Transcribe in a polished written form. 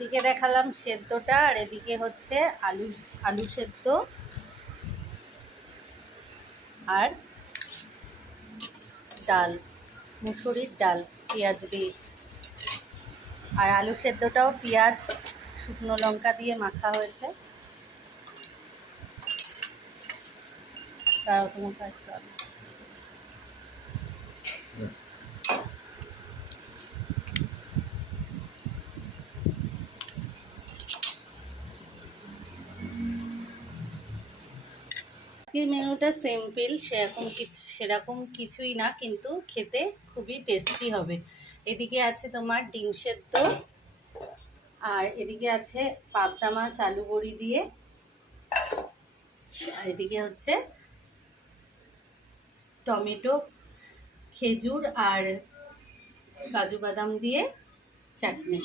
এদিকে দেখালাম সেদ্ধটা, আর এদিকে হচ্ছে আলু আলু সেদ্ধ আর ডাল, মুসুরির ডাল পেঁয়াজ দিয়ে। আর আলু সেদ্ধটাও পেঁয়াজ শুকনো লঙ্কা দিয়ে মাখা হয়েছে। তাও তোমার কাটতে হবে। আজকের মেনুটা সিম্পল, সেরকম কিছুই না, কিন্তু খেতে খুবই টেস্টি হবে। এদিকে আছে তোমার ডিম সেদ্ধ, আর এদিকে আছে পাবদা মাছ আলু বড়ি দিয়ে, আর এদিকে হচ্ছে টমেটো, খেজুর আর কাজু বাদাম দিয়ে চাটনি।